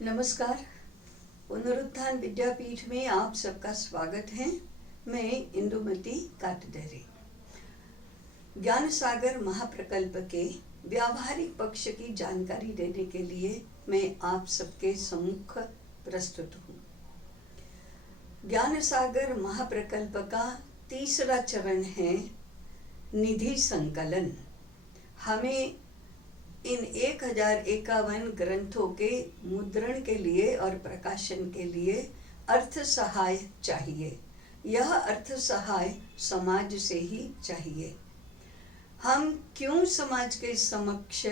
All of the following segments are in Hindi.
नमस्कार। पुनरुत्थान विद्यापीठ में आप सबका स्वागत है। मैं इंदुमती काटदरे। ज्ञान सागर महाप्रकल्प के व्यावहारिक पक्ष की जानकारी देने के लिए मैं आप सबके सम्मुख प्रस्तुत हूँ। ज्ञान सागर महाप्रकल्प का तीसरा चरण है निधि संकलन। हमें इन 1051 ग्रंथों के मुद्रण के लिए और प्रकाशन के लिए अर्थ सहाय चाहिए। यह अर्थ सहाय समाज से ही चाहिए। हम क्यों समाज के समक्ष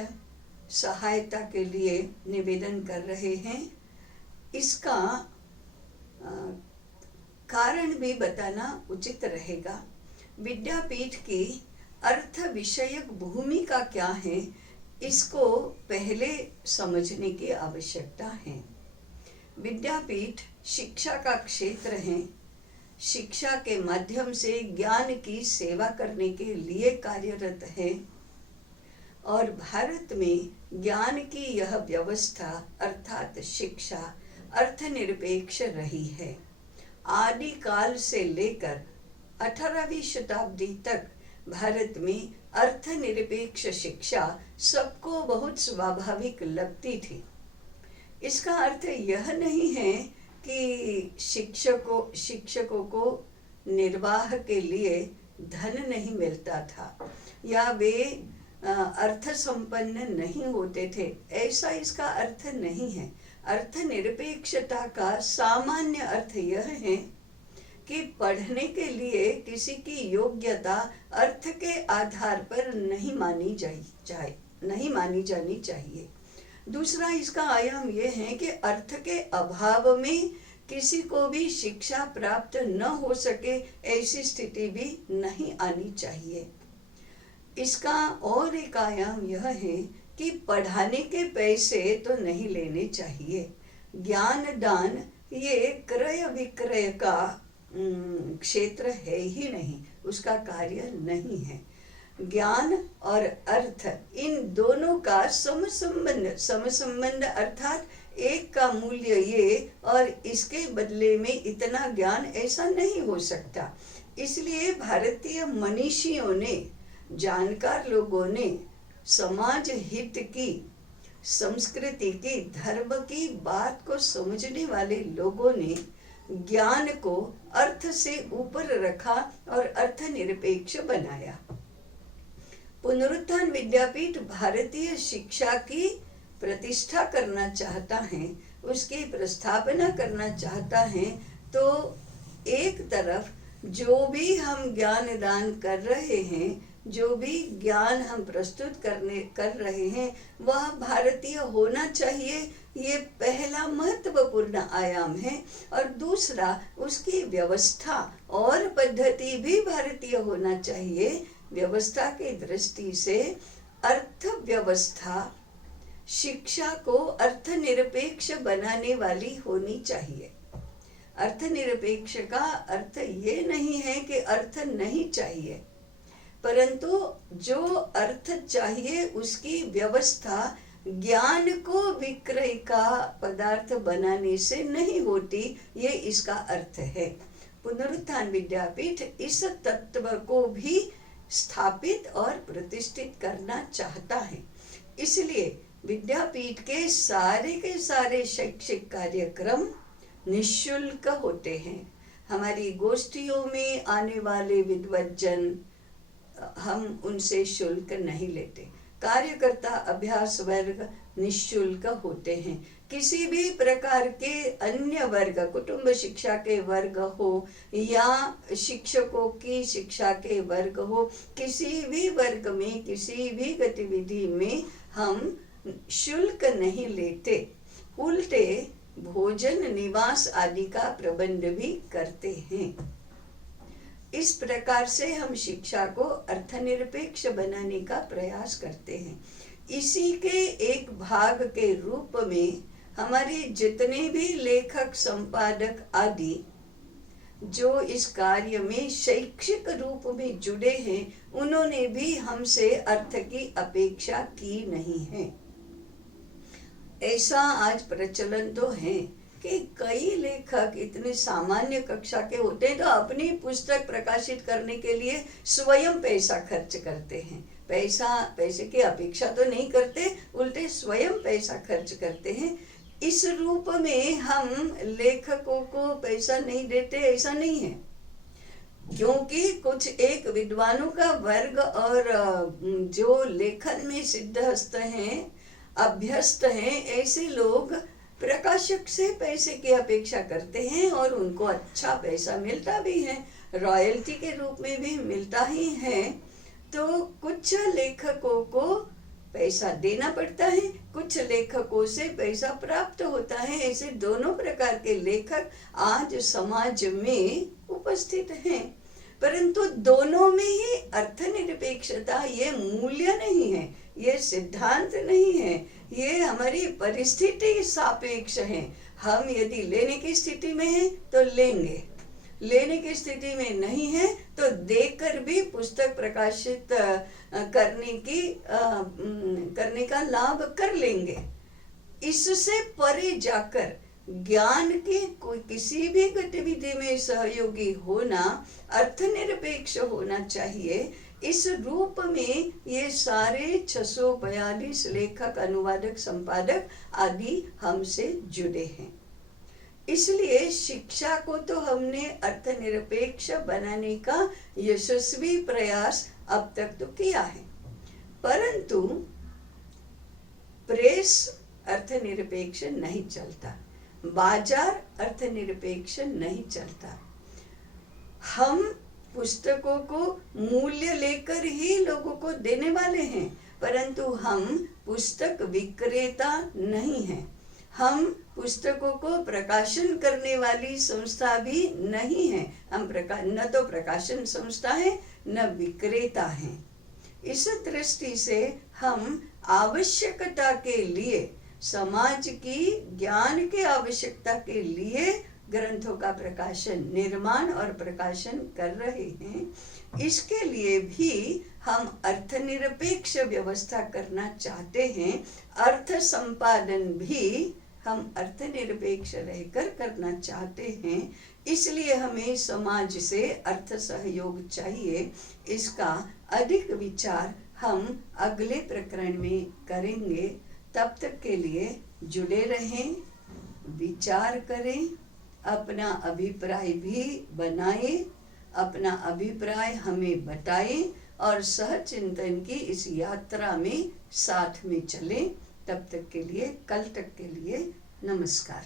सहायता के लिए निवेदन कर रहे हैं, इसका कारण भी बताना उचित रहेगा। विद्यापीठ की अर्थ विषयक भूमिका क्या है, इसको पहले समझने की आवश्यकता है। विद्यापीठ शिक्षा का क्षेत्र है। शिक्षा के माध्यम से ज्ञान की सेवा करने के लिए कार्यरत है और भारत में ज्ञान की यह व्यवस्था अर्थात शिक्षा अर्थनिरपेक्ष रही है। आदि काल से लेकर 18वीं शताब्दी तक भारत में अर्थनिरपेक्ष शिक्षा सबको बहुत स्वाभाविक लगती थी। इसका अर्थ यह नहीं है कि शिक्षकों को निर्वाह के लिए धन नहीं मिलता था या वे अर्थ संपन्न नहीं होते थे, ऐसा इसका अर्थ नहीं है। अर्थनिरपेक्षता का सामान्य अर्थ यह है कि पढ़ने के लिए किसी की योग्यता अर्थ के आधार पर नहीं मानी जानी चाहिए। दूसरा इसका आयाम यह है कि अर्थ के अभाव में किसी को भी शिक्षा प्राप्त न हो सके, ऐसी स्थिति भी नहीं आनी चाहिए। इसका और एक आयाम यह है कि पढ़ाने के पैसे तो नहीं लेने चाहिए। ज्ञान दान ये क्रय विक्रय का क्षेत्र है ही नहीं, उसका कार्य नहीं है। ज्ञान और अर्थ इन दोनों का समसंबंध अर्थात एक का मूल्य ये और इसके बदले में इतना ज्ञान, ऐसा नहीं हो सकता। इसलिए भारतीय मनीषियों ने, जानकार लोगों ने, समाज हित की, संस्कृति की, धर्म की बात को समझने वाले लोगों ने ज्ञान को अर्थ से ऊपर रखा और अर्थ निरपेक्ष बनाया। पुनरुत्थान विद्यापीठ भारतीय शिक्षा की प्रतिष्ठा करना चाहता है, उसकी प्रस्थापना करना चाहता है। तो एक तरफ जो भी हम ज्ञान दान कर रहे हैं, जो भी ज्ञान हम प्रस्तुत कर रहे हैं, वह भारतीय होना चाहिए, ये पहला महत्वपूर्ण आयाम है। और दूसरा, उसकी व्यवस्था और पद्धति भी भारतीय होना चाहिए। व्यवस्था की दृष्टि से अर्थव्यवस्था शिक्षा को अर्थनिरपेक्ष बनाने वाली होनी चाहिए। अर्थनिरपेक्ष का अर्थ ये नहीं है कि अर्थ नहीं चाहिए, परंतु जो अर्थ चाहिए उसकी व्यवस्था ज्ञान को विक्रय का पदार्थ बनाने से नहीं होती, ये इसका अर्थ है। पुनरुत्थान विद्यापीठ इस तत्व को भी स्थापित और प्रतिष्ठित करना चाहता है। इसलिए विद्यापीठ के सारे शैक्षिक कार्यक्रम निःशुल्क होते हैं। हमारी गोष्ठियों में आने वाले विद्वज्जन, हम उनसे शुल्क नहीं लेते। कार्यकर्ता अभ्यास वर्ग निःशुल्क होते हैं। किसी भी प्रकार के अन्य वर्ग, कुटुंब शिक्षा के वर्ग हो या शिक्षकों की शिक्षा के वर्ग हो, किसी भी वर्ग में, किसी भी गतिविधि में हम शुल्क नहीं लेते। उल्टे भोजन, निवास आदि का प्रबंध भी करते हैं। इस प्रकार से हम शिक्षा को अर्थनिरपेक्ष बनाने का प्रयास करते हैं। इसी के एक भाग के रूप में हमारे जितने भी लेखक, संपादक आदि जो इस कार्य में शैक्षिक रूप में जुड़े हैं, उन्होंने भी हमसे अर्थ की अपेक्षा की नहीं है। ऐसा आज प्रचलन तो है कि कई लेखक इतने सामान्य कक्षा के होते हैं तो अपनी पुस्तक प्रकाशित करने के लिए स्वयं पैसा खर्च करते हैं। पैसे की अपेक्षा तो नहीं करते, उल्टे स्वयं पैसा खर्च करते हैं। इस रूप में हम लेखकों को पैसा नहीं देते, ऐसा नहीं है, क्योंकि कुछ एक विद्वानों का वर्ग और जो लेखन में सिद्धहस्त हैं, अभ्यस्त हैं, ऐसे लोग प्रकाशक से पैसे की अपेक्षा करते हैं और उनको अच्छा पैसा मिलता भी है, रॉयल्टी के रूप में भी मिलता ही है। तो कुछ लेखकों को पैसा देना पड़ता है, कुछ लेखकों से पैसा प्राप्त होता है। ऐसे दोनों प्रकार के लेखक आज समाज में उपस्थित हैं, परंतु दोनों में ही अर्थनिरपेक्षता ये मूल्य नहीं है, ये सिद्धांत नहीं है, ये हमारी परिस्थिति सापेक्ष है। हम यदि लेने की स्थिति में हैं तो लेंगे, लेने की स्थिति में नहीं है तो देकर भी पुस्तक प्रकाशित करने का लाभ कर लेंगे। इससे परे जाकर ज्ञान के कोई किसी भी गतिविधि में सहयोगी होना अर्थनिरपेक्ष होना चाहिए। इस रूप में ये सारे 642 लेखक, अनुवादक, संपादक आदि हमसे जुड़े हैं। इसलिए शिक्षा को तो हमने अर्थनिरपेक्ष बनाने का यशस्वी प्रयास अब तक तो किया है, परंतु प्रेस अर्थनिरपेक्ष नहीं चलता, बाजार अर्थनिरपेक्ष नहीं चलता। हम पुस्तकों को मूल्य लेकर ही लोगों को देने वाले हैं, परंतु हम पुस्तक विक्रेता नहीं हैं। हम पुस्तकों को प्रकाशन करने वाली संस्था भी नहीं है। हम न तो प्रकाशन संस्था है न विक्रेता हैं। इस दृष्टि से हम आवश्यकता के लिए, समाज की ज्ञान के आवश्यकता के लिए ग्रंथों का प्रकाशन, निर्माण और प्रकाशन कर रहे हैं। इसके लिए भी हम अर्थनिरपेक्ष व्यवस्था करना चाहते हैं। अर्थ संपादन भी हम अर्थनिरपेक्ष रहकर करना चाहते हैं। इसलिए हमें समाज से अर्थ सहयोग चाहिए। इसका अधिक विचार हम अगले प्रकरण में करेंगे। तब तक के लिए जुड़े रहें, विचार करें, अपना अभिप्राय भी बनाएं, अपना अभिप्राय हमें बताएं और सहचिंतन की इस यात्रा में साथ में चलें। तब तक के लिए, कल तक के लिए नमस्कार।